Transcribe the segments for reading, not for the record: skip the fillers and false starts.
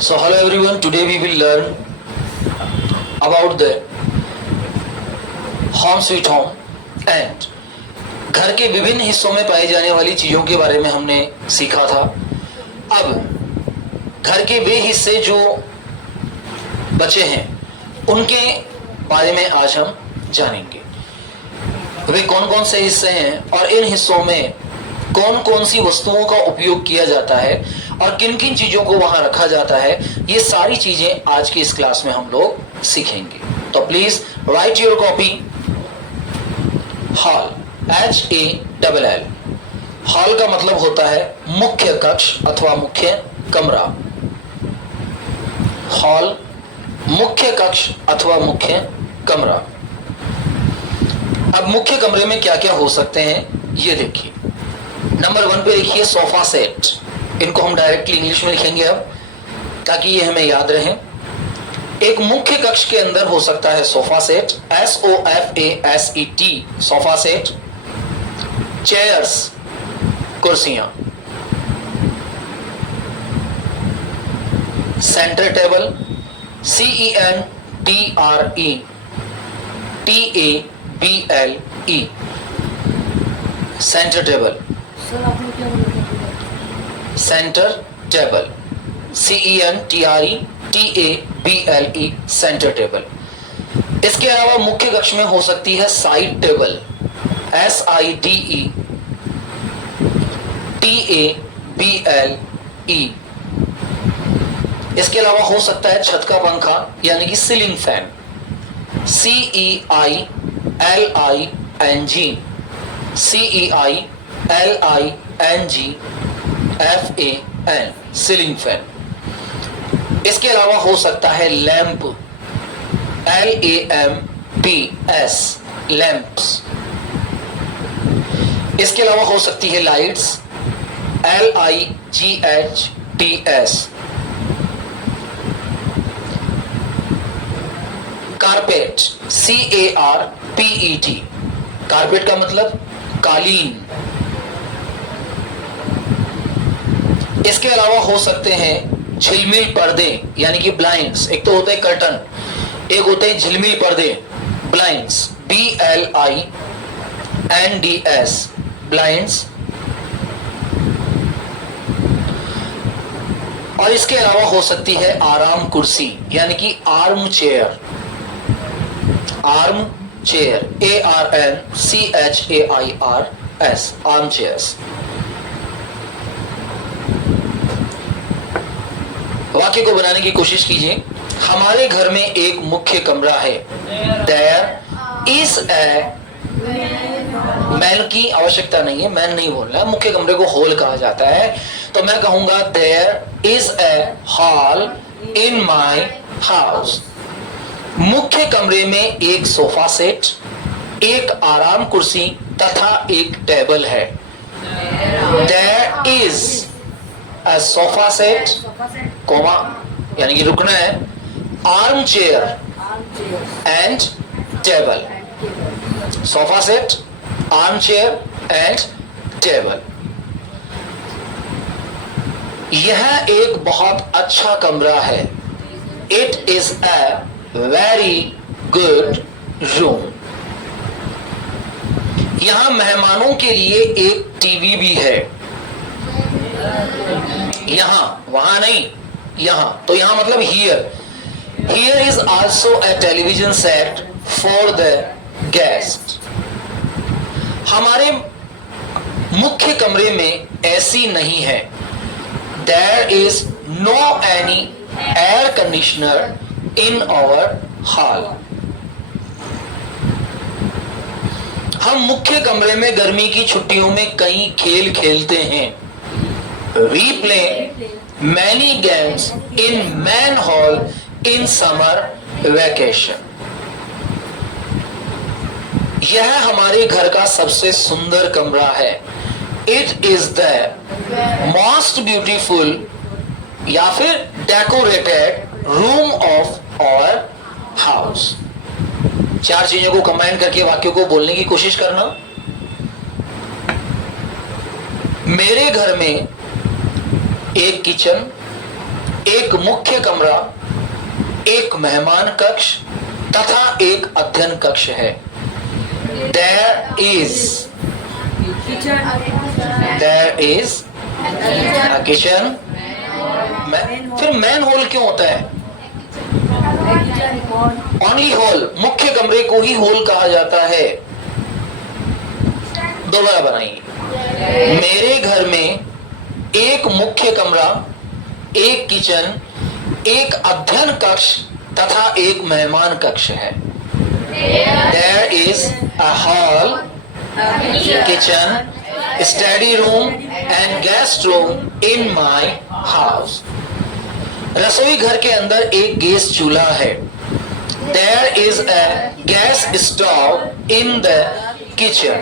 So hello everyone, today we will learn about the home sweet home and घर के विभिन्न हिस्सों में पाई जाने वाली चीजों के बारे में हमने सीखा था। अब घर के वे हिस्से जो बचे हैं उनके बारे में आज हम जानेंगे। वे कौन कौन से हिस्से हैं और इन हिस्सों में कौन कौन सी वस्तुओं का उपयोग किया जाता है और किन किन चीजों को वहां रखा जाता है, ये सारी चीजें आज की इस क्लास में हम लोग सीखेंगे। तो please right your copy. Hall, HALL। Hall का मतलब होता है मुख्य कक्ष अथवा मुख्य कमरा। हॉल मुख्य कक्ष अथवा मुख्य कमरा। अब मुख्य कमरे में क्या क्या हो सकते हैं ये देखिए। नंबर 1 पे देखिए सोफा सेट। इनको हम डायरेक्टली इंग्लिश में लिखेंगे अब, ताकि ये हमें याद रहे। एक मुख्य कक्ष के अंदर हो सकता है sofa set, SOFASET, sofa set. Chairs, कुर्सियां। Centre table, CENTRE, centre table. Centre table, CENTRE, centre table. इसके अलावा मुख्य कक्ष में हो सकती है साइड टेबल, SIDE, TABLE। इसके अलावा हो सकता है छत का पंखा यानी कि ceiling fan, CEILING, CEILINGFAN, ceiling fan. इसके अलावा हो सकता है लैंप, LAMPS, लैंप्स। इसके अलावा हो सकती है lights, LIGHTS। Carpet, CARPET, carpet का मतलब कालीन। इसके अलावा हो सकते हैं झिलमिल पर्दे यानी कि ब्लाइंड्स। एक तो होते हैं कर्टन, एक होते हैं झिलमिल पर्दे, ब्लाइंड्स, BLINDS, ब्लाइंड्स। और इसके अलावा हो सकती है आराम कुर्सी यानी कि arm chair, arm chair, ARMCHAIRS, arm chairs. वाक्य को बनाने की कोशिश कीजिए। हमारे घर में एक मुख्य कमरा है। There is a, मैन की आवश्यकता नहीं है, मैन नहीं बोलना है। मुख्य कमरे को हॉल कहा जाता है, तो मैं कहूंगा There is a hall in my house। मुख्य कमरे में एक सोफा सेट, एक आराम कुर्सी तथा एक टेबल है। There is a sofa set, comma यानी कि रुकना है, arm chair and table. Sofa set, arm chair and table. यह एक बहुत अच्छा कमरा है। It is a very good room। यहां मेहमानों के लिए एक टीवी भी है। यहां, वहां नहीं, यहां। तो यहां मतलब here is also a television set for the guest। हमारे मुख्य कमरे में एसी नहीं है। There is no any air conditioner in our hall। हम मुख्य कमरे में गर्मी की छुट्टियों में कई खेल खेलते हैं। We play many games in main hall in summer vacation। यह हमारे घर का सबसे सुंदर कमरा है। It is the most beautiful या फिर decorated room of our house। 4 चीजों को कंबाइन करके वाक्यों को बोलने की कोशिश करना। मेरे घर में एक किचन, एक मुख्य कमरा, एक मेहमान कक्ष तथा एक अध्ययन कक्ष है। There is a kitchen। फिर मैन होल क्यों होता है? ओनली हॉल, मुख्य कमरे को ही हॉल कहा जाता है। दोबारा बनाइए। मेरे घर में एक मुख्य कमरा, एक किचन, एक अध्ययन कक्ष तथा एक मेहमान कक्ष है। There is a hall, kitchen, study room and guest room in my house। रसोई घर के अंदर एक गैस चूल्हा है। There is a gas stove in the kitchen।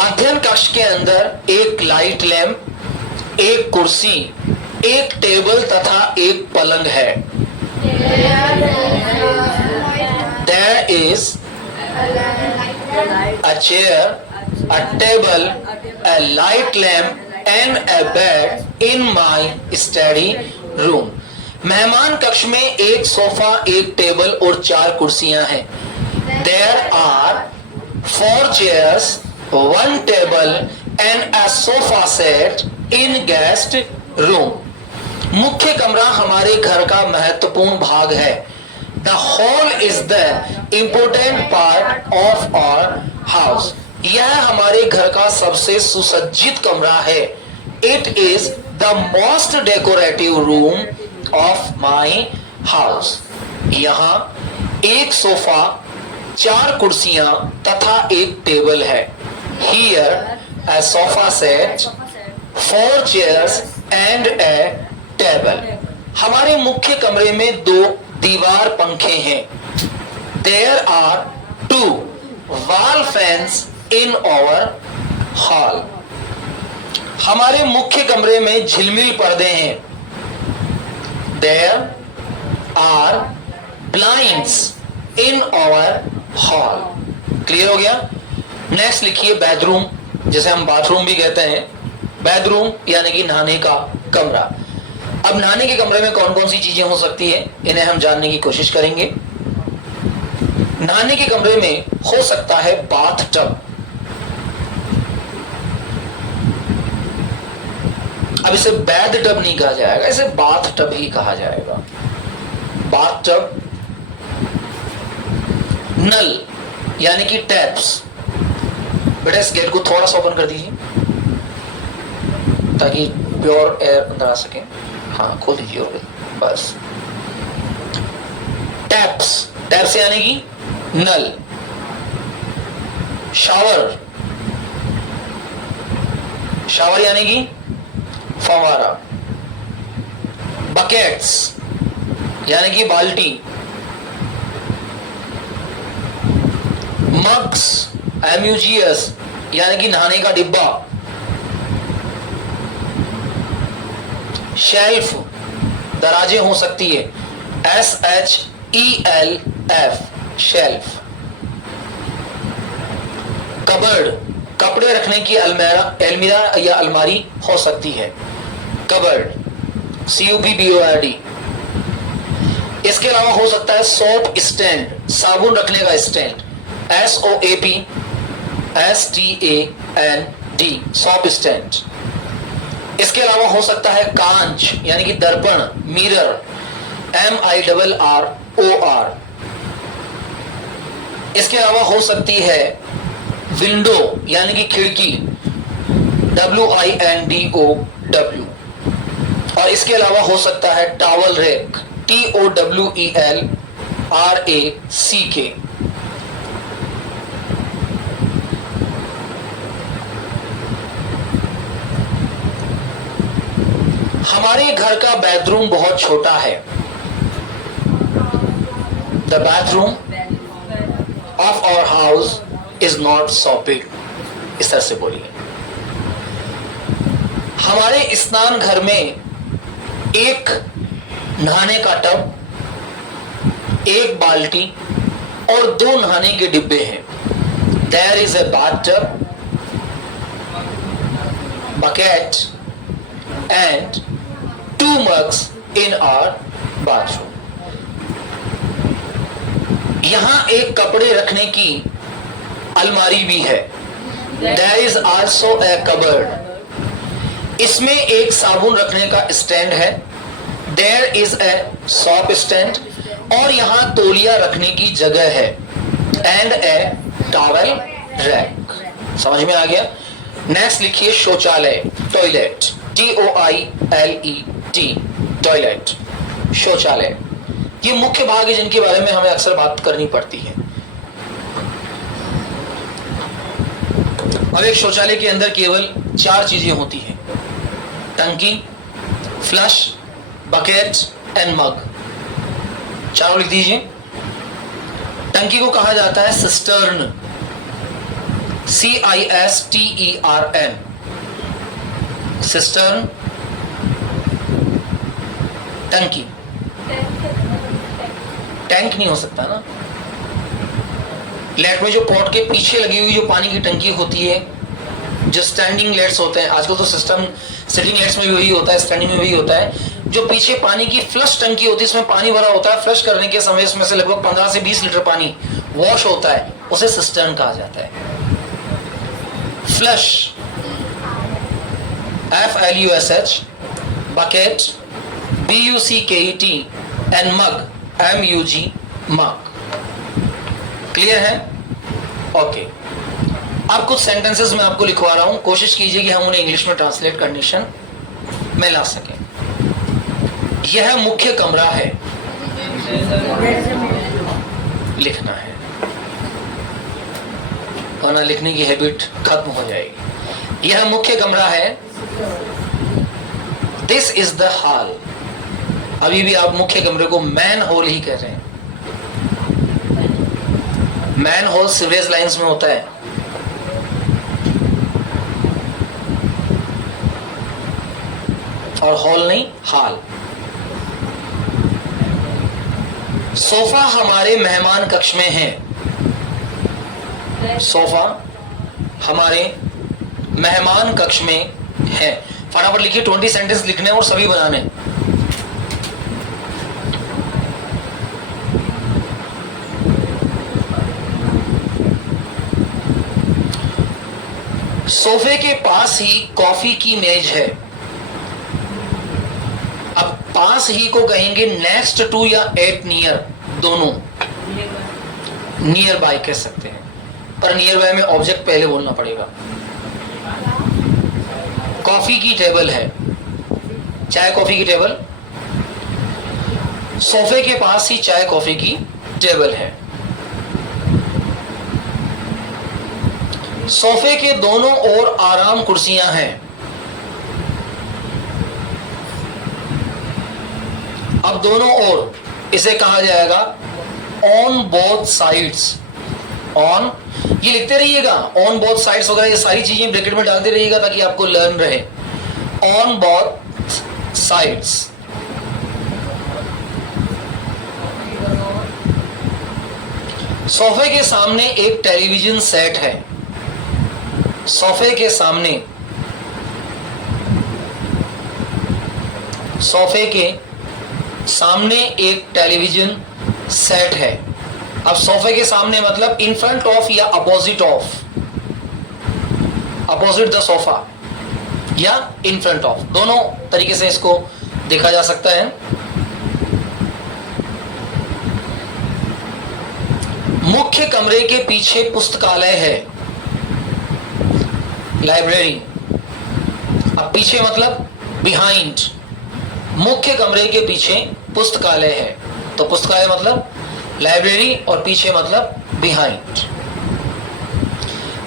अध्ययन कक्ष के अंदर एक लाइट लैंप, एक कुर्सी, एक टेबल तथा एक पलंग है। There is a chair, a table, a light lamp and a bed in my study room। मेहमान कक्ष में एक सोफा, एक टेबल और 4 कुर्सियां हैं। There are 4 chairs, 1 table and a sofa set in guest room। मुख्य कमरा हमारे घर का महत्वपूर्ण भाग है। The hall is the important part of our house। यह हमारे घर का सबसे सुसज्जित कमरा है। It is the most decorative room of my house। यहाँ एक सोफा, 4 कुर्सियां तथा एक टेबल है। Here a sofa set, 4 chairs and a table। हमारे मुख्य कमरे में 2 दीवार पंखे हैं। There are 2 wall fans in our hall। हमारे मुख्य कमरे में झिलमिल पर्दे हैं। There are blinds in our hall। Clear हो गया? नेक्स्ट लिखिए बेडरूम, जिसे हम बाथरूम भी कहते हैं। बेडरूम यानी कि नहाने का कमरा। अब नहाने के कमरे में कौन कौन सी चीजें हो सकती है, इन्हें हम जानने की कोशिश करेंगे। नहाने के कमरे में हो सकता है बाथ टब। अब इसे बैथ टब नहीं कहा जाएगा, इसे बाथ टब ही कहा जाएगा। Bath tub. नल यानी कि टैप्स। बेटा इस गेट को थोड़ा सा ओपन कर दीजिए ताकि प्योर एयर अंदर आ सके। हाँ खोल दीजिए, हो गई बस। टैप्स, टैप्स यानी कि नल। शावर, शावर यानी कि फवारा। बकेट्स यानी कि बाल्टी। मग्स, एम्यूजियस यानी कि नहाने का डिब्बा। शेल्फ, दराजे हो सकती है। SHELF, shelf. कबर्ड, कपड़े रखने की अलमीरा या अलमारी हो सकती है। Cupboard, CUBBORD। इसके अलावा हो सकता है सोप स्टैंड, साबुन रखने का स्टैंड। SOAPSTAND, soap stand. इसके अलावा हो सकता है कांच यानी कि दर्पण, मिरर। MIRROR। इसके अलावा हो सकती है विंडो यानी कि खिड़की। WINDOW। और इसके अलावा हो सकता है टॉवल रैक। TOWELRACK। हमारे घर का बेडरूम बहुत छोटा है। The bathroom of our house is not so big। इस तरह से बोलिए। हमारे स्नान घर में एक नहाने का टब, एक बाल्टी और 2 नहाने के डिब्बे हैं। There is a bathtub, bucket and 2 mugs in our bathroom. यहां एक कपड़े रखने की अलमारी भी है. There is also a cupboard. इसमें एक साबुन रखने का स्टैंड है. There is a soap stand. और यहां तौलिया रखने की जगह है. And a towel rack. समझ में आ गया. नेक्स्ट लिखिए शौचालय, टॉयलेट, TOILET, टॉयलेट, शौचालय. ये मुख्य भाग है जिनके बारे में हमें अक्सर बात करनी पड़ती है. अब एक शौचालय के अंदर केवल 4 चीजें होती हैं: टंकी, फ्लश, बकेट एंड मग. चारों लिख दीजिए. टंकी को कहा जाता है सिस्टर्न, CISTERN, सिस्टर्न, टंकी. टैंक नहीं हो सकता ना. लेट में जो पॉट के पीछे लगी हुई जो पानी की टंकी होती है, जो स्टैंडिंग लेट्स होते हैं, आजकल तो सिस्टम सिटिंग लेट्स में भी वही होता है, स्टैंडिंग में वही होता है. जो पीछे पानी की फ्लश टंकी होती है, इसमें पानी भरा होता है. फ्लश करने के समय इसमें से लगभग 15 से 20 लीटर पानी वॉश होता है, उसे सिस्टर्न कहा जाता है. Flush, FLUSH, bucket, BUCKET and mug, MUG, mug. Clear है? ओके. अब कुछ सेंटेंसेस मैं आपको लिखवा रहा हूं, कोशिश कीजिए कि हम उन्हें इंग्लिश में ट्रांसलेट कंडीशन में ला सकें. यह मुख्य कमरा है, लिखना है, वरना लिखने की हैबिट खत्म हो जाएगी. यह मुख्य कमरा है. This is the hall. अभी भी आप मुख्य कमरे को मैन होल ही कह रहे हैं. मैन होल सीवेज लाइंस में होता है. और हॉल नहीं, हॉल. सोफा हमारे मेहमान कक्ष में है. सोफा हमारे मेहमान कक्ष में है. फटाफट लिखिए. 20 सेंटेंस लिखने और सभी बनाने. सोफे के पास ही कॉफी की मेज है. अब पास ही को कहेंगे नेक्स्ट टू या एट नियर, दोनों. नियर बाय कह सकते हैं, पर नियर बाय में ऑब्जेक्ट पहले बोलना पड़ेगा. कॉफी की टेबल है, चाय कॉफी की टेबल. सोफे के पास ही चाय कॉफी की टेबल है. सोफे के दोनों ओर आराम कुर्सियां हैं. अब दोनों ओर इसे कहा जाएगा ऑन बोथ साइड्स. ऑन ये लिखते रहिएगा, ऑन बोथ साइड्स वगैरह ये सारी चीजें ब्रैकेट में डालते रहिएगा ताकि आपको लर्न रहे. On both sides. सोफे के सामने एक टेलीविजन सेट है. सोफे के सामने, सोफे के सामने एक टेलीविजन सेट है. अब सोफे के सामने मतलब इन फ्रंट ऑफ या opposite of, opposite the sofa या इन फ्रंट ऑफ, दोनों तरीके से इसको देखा जा सकता है. मुख्य कमरे के पीछे पुस्तकालय है, लाइब्रेरी. अब पीछे मतलब बिहाइंड. मुख्य कमरे के पीछे पुस्तकालय है, तो पुस्तकालय मतलब लाइब्रेरी और पीछे मतलब बिहाइंड.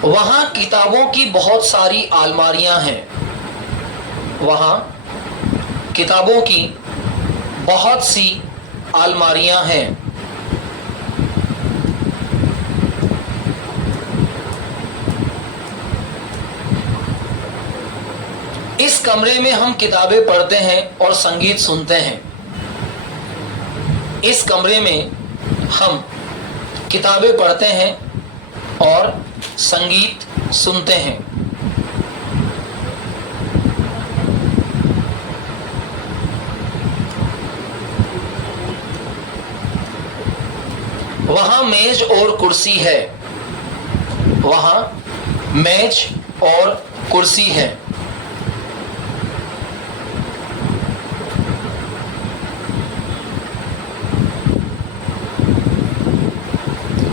वहां किताबों की बहुत सारी अलमारियां हैं. वहां किताबों की बहुत सी अलमारियां हैं. इस कमरे में हम किताबें पढ़ते हैं और संगीत सुनते हैं. इस कमरे में हम किताबें पढ़ते हैं और संगीत सुनते हैं. वहां मेज और कुर्सी है। वहां मेज और कुर्सी है।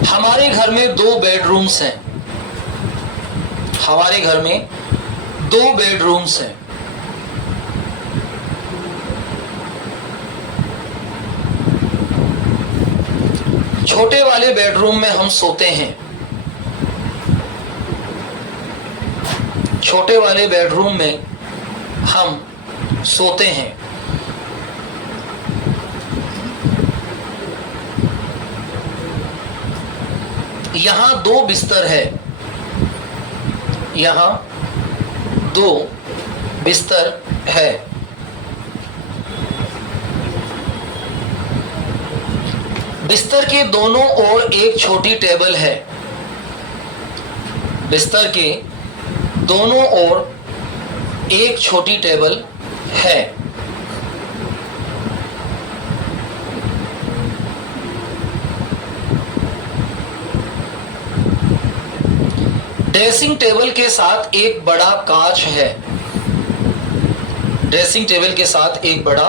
हमारे घर में 2 बेडरूम्स हैं। हमारे घर में 2 बेडरूम्स हैं। छोटे वाले बेडरूम में हम सोते हैं। छोटे वाले बेडरूम में हम सोते हैं। यहां 2 बिस्तर है। यहां 2 बिस्तर है। बिस्तर के दोनों ओर एक छोटी टेबल है। बिस्तर के दोनों ओर एक छोटी टेबल है। ड्रेसिंग टेबल के साथ एक बड़ा कांच है। ड्रेसिंग टेबल के साथ एक बड़ा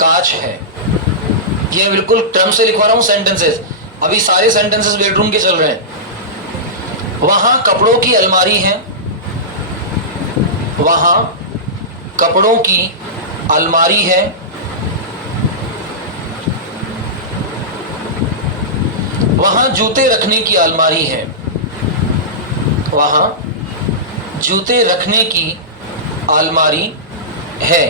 कांच है। ये बिल्कुल टर्म से लिखवा रहा हूं सेंटेंसेस। अभी सारे सेंटेंसेस बेडरूम के चल रहे हैं। वहां कपड़ों की अलमारी है। वहां कपड़ों की अलमारी है। वहां जूते रखने की अलमारी है। वहां जूते रखने की अलमारी है।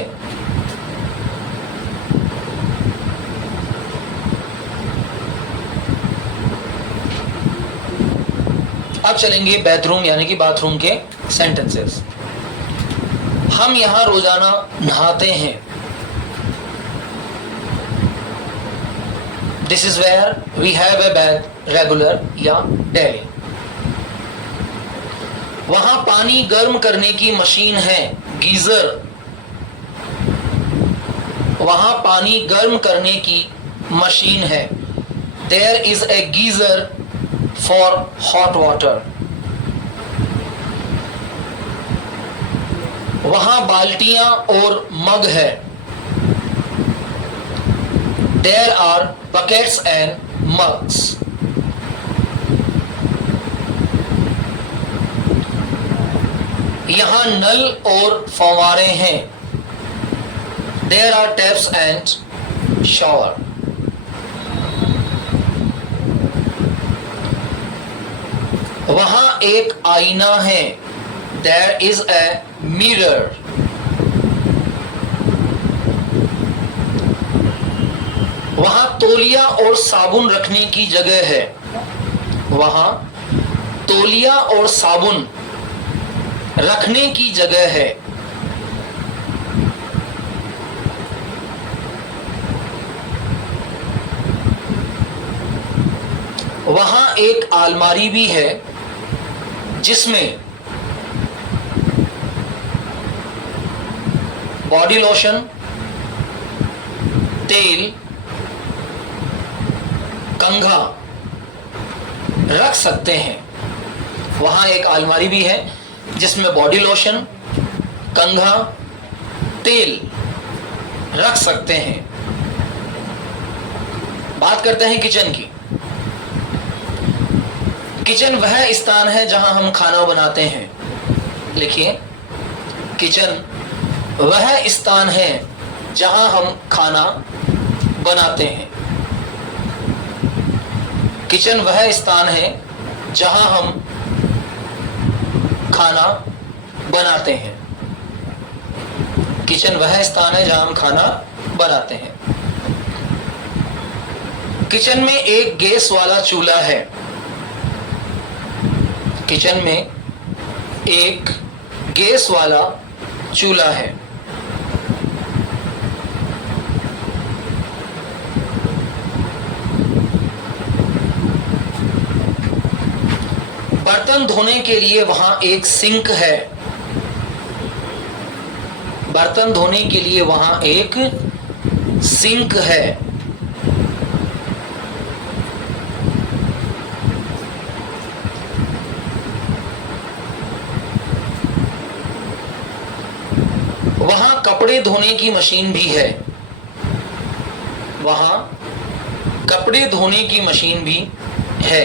अब चलेंगे बेडरूम यानी कि बाथरूम के सेंटेंसेस। हम यहां रोजाना नहाते हैं। This is where we have a bath regular या डेली। वहां पानी गर्म करने की मशीन है, गीजर। वहां पानी गर्म करने की मशीन है। There is a geyser for hot water. वहां बाल्टियां और मग है। There are buckets and mugs. यहां नल और फव्वारे हैं। There are taps and shower. वहां एक आईना है। There is a mirror. वहां तौलिया और साबुन रखने की जगह है। वहां तौलिया और साबुन रखने की जगह है। वहां एक अलमारी भी है जिसमें बॉडी लोशन, तेल, कंघा रख सकते हैं। वहां एक अलमारी भी है जिसमें बॉडी लोशन, कंघा, तेल रख सकते हैं। बात करते हैं किचन की। किचन वह स्थान है जहां हम खाना बनाते हैं। लिखिए, किचन वह स्थान है जहां हम खाना बनाते हैं। किचन वह स्थान है जहां हम खाना बनाते हैं। किचन वह स्थान है जहां हम खाना बनाते हैं। किचन में एक गैस वाला चूल्हा है। किचन में एक गैस वाला चूल्हा है। बर्तन धोने के लिए वहां एक सिंक है। बर्तन धोने के लिए वहां एक सिंक है। कपड़े धोने की मशीन भी है, वहां कपड़े धोने की मशीन भी है।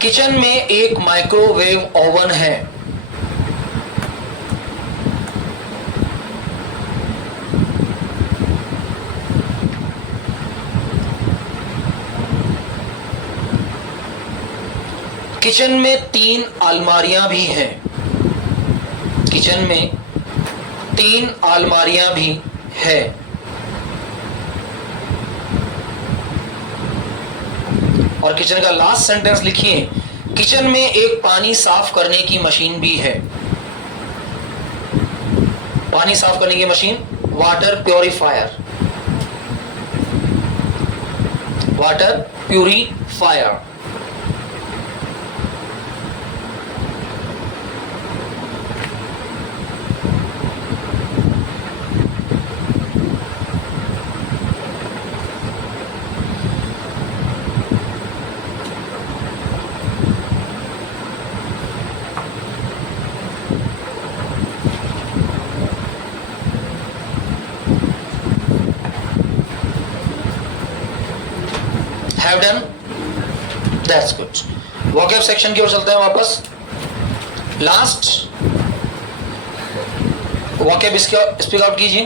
किचन में एक माइक्रोवेव ओवन है। किचन में 3 अलमारियां भी हैं। किचन में 3 अलमारियां भी है। और किचन का लास्ट सेंटेंस लिखिए, किचन में एक पानी साफ करने की मशीन भी है। पानी साफ करने की machine, water purifier, water purifier. Have done? That's good. vocab section की ओर चलते हैं वापस। लास्ट vocab स्पीक आउट कीजिए।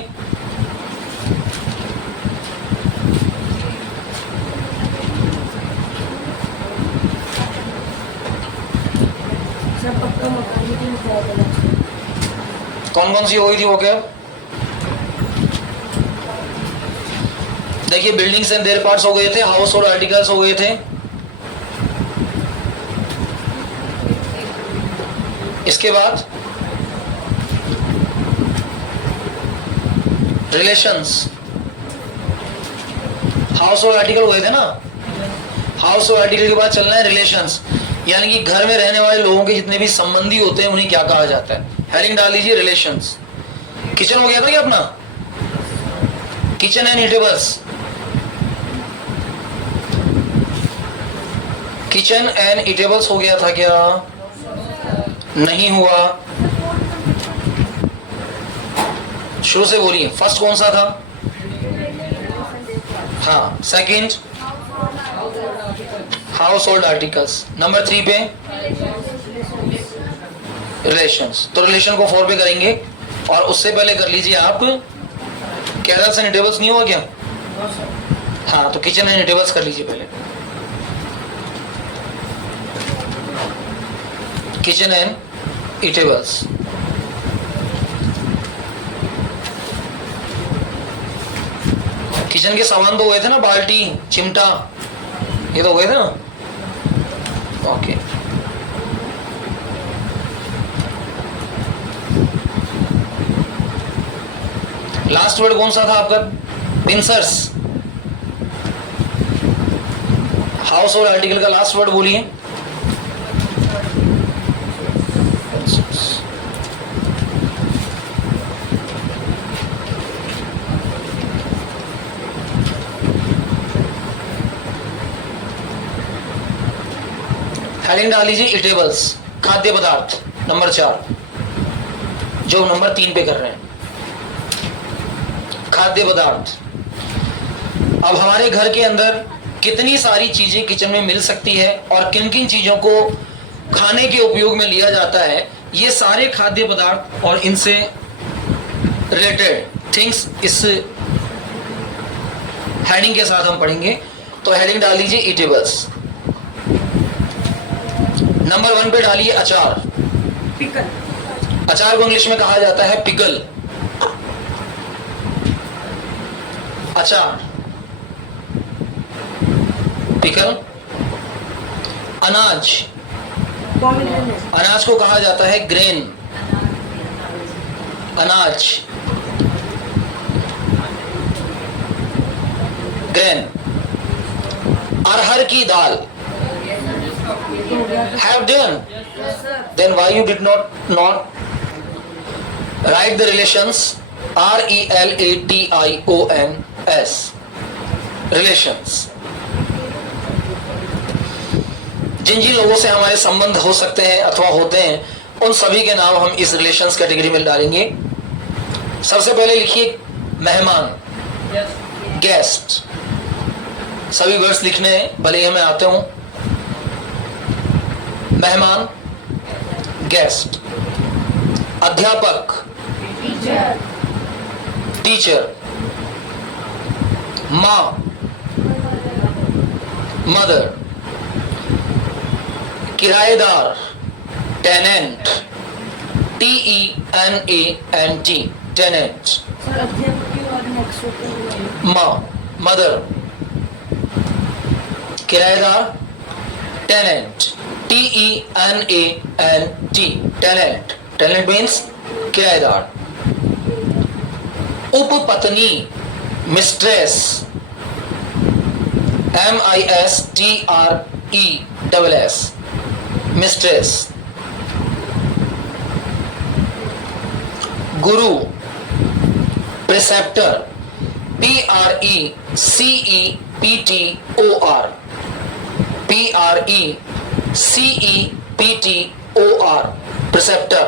कौन कौन सी हो गई थी vocab? देखिए, बिल्डिंग्स एंड देयर पार्ट्स हो गए थे, हाउस होल्ड आर्टिकल्स हो गए थे। इसके बाद रिलेशंस, हाउस होल्ड आर्टिकल हो गए थे ना। हाउस होल्ड आर्टिकल के बाद चलना है रिलेशंस, यानी कि घर में रहने वाले लोगों के जितने भी संबंधी होते हैं उन्हें क्या कहा जाता है। हेडिंग डाल लीजिए रिलेशंस। किचन हो गया था क्या अपना? Kitchen and eatables, kitchen and eatables हो गया था क्या? नहीं हुआ। शुरू से बोलिए, फर्स्ट कौन सा था? हाँ, second house hold articles, number 3 पे रिलेशंस। तो रिलेशन को 4 पे करेंगे और उससे पहले कर लीजिए आप कैरल्स एंड ईटेबल्स। नहीं हुआ क्या? हाँ, तो किचन एंड ईटेबल्स कर लीजिए पहले। Kitchen and eatables. किचन के सामान तो हुए थे ना, बाल्टी, चिमटा, ये तो हुए थे ना। ओके, लास्ट वर्ड कौन सा था आपका? पिंसर्स। हाउस होल्ड आर्टिकल का लास्ट वर्ड बोलिए। हेडिंग डाल लीजिए ईटेबल्स, खाद्य पदार्थ, नंबर 4, जो नंबर 3 पे कर रहे हैं। खाद्य पदार्थ। अब हमारे घर के अंदर कितनी सारी चीजें किचन में मिल सकती है और किन किन चीजों को खाने के उपयोग में लिया जाता है, ये सारे खाद्य पदार्थ और इनसे रिलेटेड थिंग्स इस हेडिंग के साथ हम पढ़ेंगे। तो हेडिंग डाल लीजिए ईटेबल्स। नंबर 1 पे डालिए अचार। पिकल। अचार को इंग्लिश में कहा जाता है पिकल। अचार, पिकल। अनाज, अनाज को कहा जाता है ग्रेन। अनाज, ग्रेन। अरहर की दाल। Have done? Then why you did not write the relations? RELATIONS, relations। जिन जिन लोगों से हमारे संबंध हो सकते हैं अथवा होते हैं उन सभी के नाम हम इस रिलेशंस कैटेगरी में डालेंगे। सबसे पहले लिखिए मेहमान, गेस्ट। सभी वर्ड्स लिखने हैं, भले ही मैं आते हूं। मेहमान, गेस्ट। अध्यापक, टीचर। मां, मदर। किराएदार, टेनेंट, TENANT, टेनेंट। मां, मदर, किराएदार, tenant, TENANT, tenant. Tenant means किराएदार। उपपत्नी, मिस्ट्रेस, MISTRESS, मिस्ट्रेस। गुरु, प्रिसेप्टर, PRECEPTOR, PRECEPTOR, प्रिसेप्टर।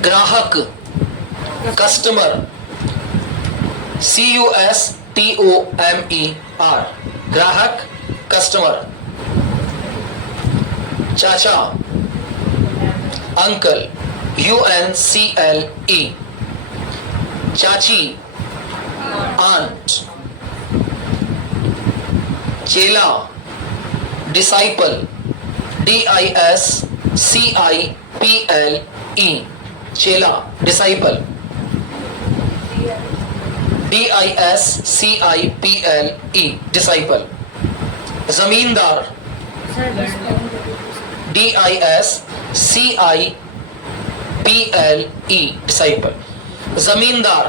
ग्राहक, कस्टमर, CUSTOMER, ग्राहक, कस्टमर। चाचा, अंकल, UNCLE, चाची, आंट। चेला, डिसाइपल, DISCIPLE, चेला, डिसाइपल, DISCIPLE, डिसाइपल। जमींदार, DISCIPLE, डिसाइपल। जमींदार,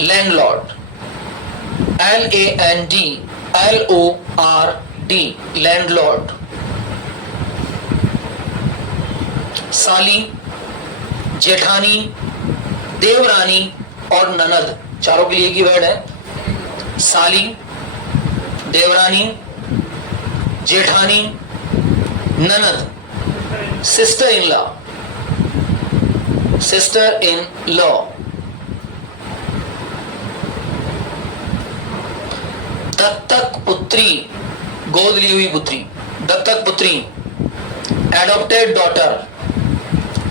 लैंडलॉर्ड, LANDLORD, लैंडलॉर्ड। साली, जेठानी, देवरानी और ननद, चारों के लिए की वर्ड है। साली, देवरानी, जेठानी, ननद। Sister in law, sister in law. दत्तक पुत्री, गोद ली हुई पुत्री, दत्तक पुत्री। Adopted daughter,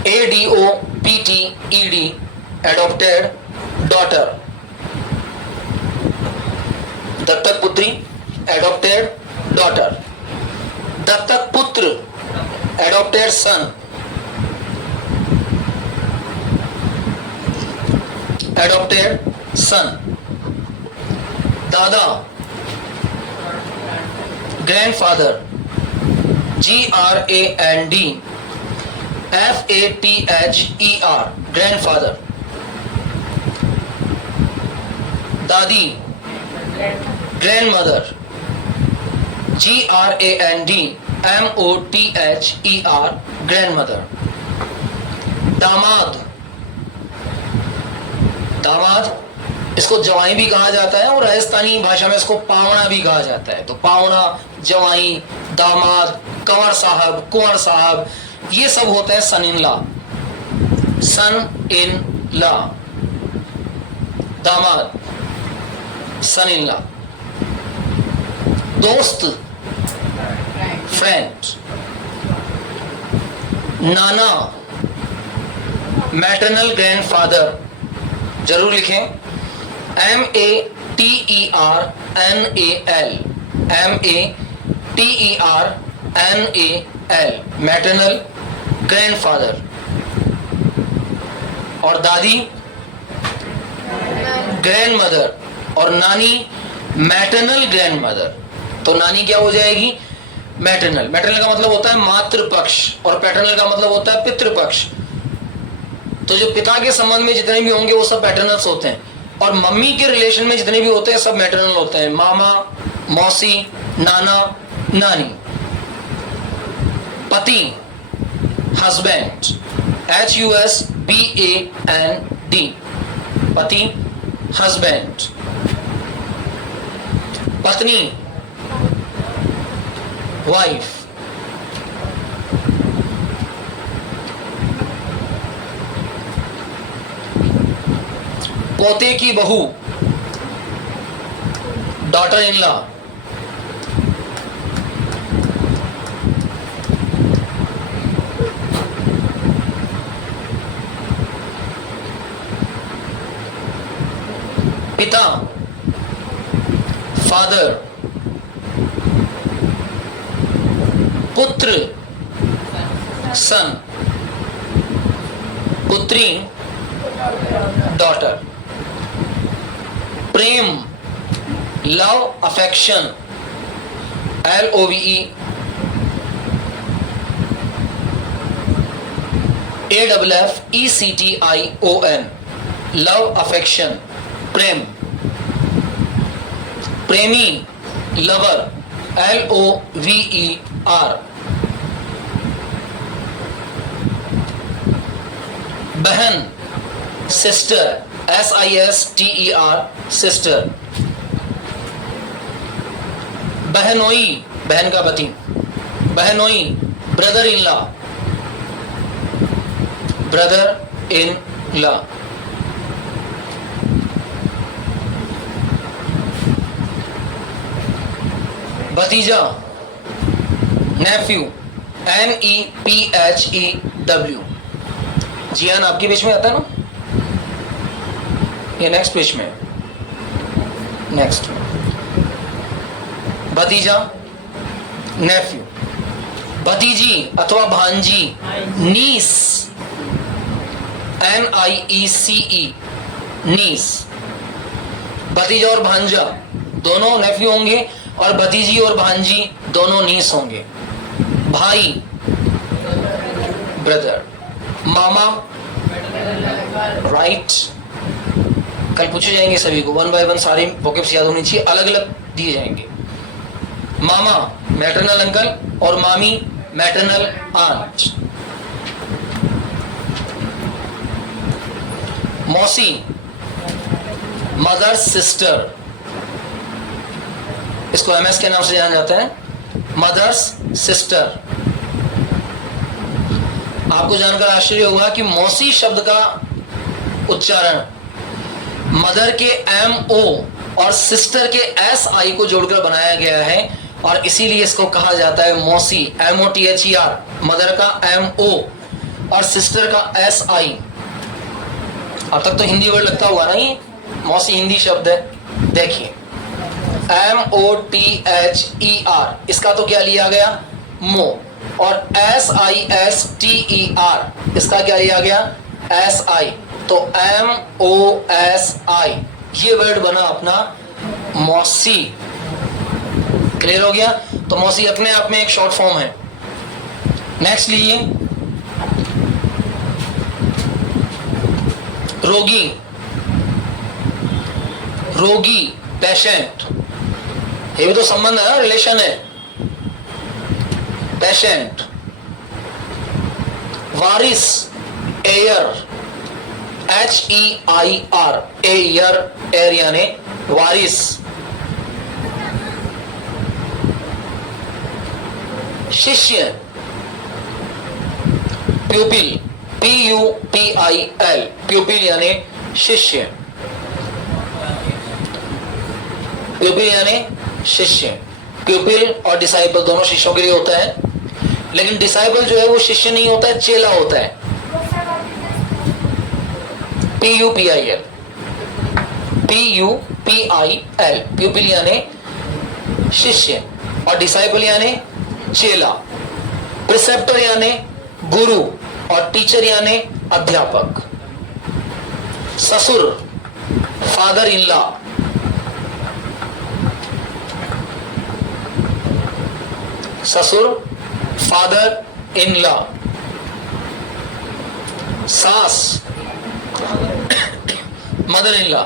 ADOPTED, adopted daughter. दत्तक पुत्री, एडॉप्टेड डॉटर। दत्तक पुत्र, एडॉप्टेड सन, एडॉप्टेड सन। दादा, ग्रैंडफादर, GRANDFATHER, ग्रैंडफादर। दादी, ग्रैंडमदर, GRANDMOTHER, ग्रैंडमदर। दामाद, दामाद, इसको जवाई भी कहा जाता है और राजस्थानी भाषा में इसको पावना भी कहा जाता है। तो पावना, जवाई, दामाद, कंवर साहब, कुंवर साहब, ये सब होते हैं सन in law, sun in law. दामाद, सन इन लॉ। दोस्त, फ्रेंड। नाना, मैटरनल ग्रैंडफादर, जरूर लिखें। MATERNAL, MATERNAL, maternal grandfather. और दादी, ग्रैंडमदर। और नानी, मैटरनल ग्रैंडमदर। तो नानी क्या हो जाएगी? मैटरनल। मैटरनल का मतलब होता है मातृपक्ष और पैटर्नल का मतलब होता है पितृपक्ष। तो जो पिता के संबंध में जितने भी होंगे वो सब पैटर्नल्स होते हैं, और मम्मी के रिलेशन में जितने भी होते हैं सब मैटरनल होते हैं। मामा, मौसी, नाना, नानी। पति, हस्बैंड, HUSBAND, पति, हस्बैंड। पत्नी, वाइफ। पोते की बहू, डॉटर इन लॉ। पिता, फादर। पुत्र, सन। पुत्री, डॉटर। प्रेम, love, affection, LOVE, AFFECTION, love, affection, प्रेम। प्रेमी, लवर, LOVER। बहन, सिस्टर, SISTER, सिस्टर। बहनोई, बहन का पति। बहनोई, brother in law, brother in law. भतीजा, नेफ्यू, NEPHEW। जियान आपके बीच में आता है ना, ये नेक्स्ट पेज में, नेक्स्ट। भतीजा, नेफ्यू। भतीजी अथवा भांजी, नीस, NIECE, नीस। भतीजा और भांजा दोनों नेफ्यू होंगे और भतीजी और भांजी दोनों नीस होंगे। भाई, ब्रदर। मामा, राइट। कल पूछे जाएंगे सभी को, 1 बाय 1 सारे वोकेब्स याद होनी चाहिए, अलग अलग दिए जाएंगे। मामा, मैटरनल अंकल, और मामी, मैटरनल आंट। मौसी, मदर सिस्टर। इसको MS के नाम से जाना जाता है, मदर्स सिस्टर। आपको जानकर आश्चर्य होगा कि मौसी शब्द का उच्चारण मदर के MO और सिस्टर के SI को जोड़कर बनाया गया है, और इसीलिए इसको कहा जाता है मौसी, MOTHER। मदर का MO और सिस्टर का SI। अब तक तो हिंदी वर्ड लगता हुआ ना, ये मौसी हिंदी शब्द है। देखिए, MOTHER, इसका तो क्या लिया गया, मो, और SISTER, इसका क्या लिया गया, SI। तो MOSI, ये वर्ड बना अपना मौसी। क्लियर हो गया? तो मौसी अपने आप में एक शॉर्ट फॉर्म है। नेक्स्ट लीजिए, रोगी, रोगी, पेशेंट। ये भी तो संबंध है ना, रिलेशन है। पेशेंट। वारिस, एयर, HEIR, एयर, एयर यानी वारिस। शिष्य, प्यूपिल, PUPIL, प्यूपिल यानी शिष्य। प्यूपिल यानी शिष्य। प्यूपिल और डिसाइपल दोनों शिष्यों के लिए होता है, लेकिन डिसाइपल जो है वो शिष्य नहीं होता है, चेला होता है। PUPIL, PUPIL, प्यूपिल यानी शिष्य और डिसाइपल यानी चेला। प्रिसेप्टर यानी गुरु और टीचर यानी अध्यापक। ससुर, फादर इन लॉ। ससुर, फादर इन लॉ। सास, मदर इन लॉ।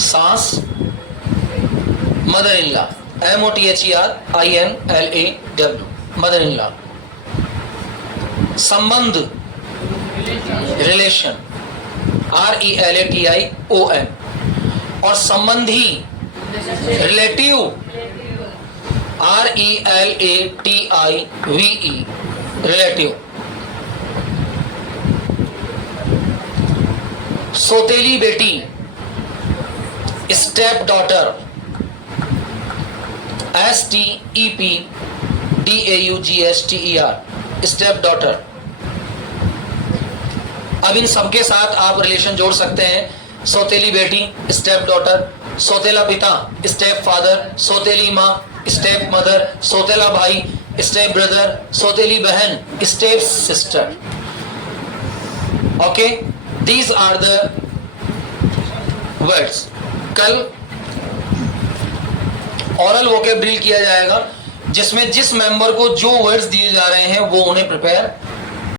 सास, mother in law, MOTHERINLAW, mother in law. संबंध, रिलेशन, RELATION। और संबंधी, रिलेटिव, RELATIVE, रिलेटिव। सौतेली बेटी, step daughter, STEPDAUGSTER, step daughter. अब इन सबके साथ आप रिलेशन जोड़ सकते हैं। सौतेली बेटी, स्टेप डॉटर, सौतेला पिता, स्टेप फादर, सौतेली माँ, स्टेप मदर, सौतेला भाई, स्टेप ब्रदर, सौतेली बहन, step sister. Okay, these are the words. कल ओरल वोकैब ड्रिल किया जाएगा जिसमें जिस मेंबर को जो वर्ड्स दिए जा रहे हैं वो उन्हें प्रिपेयर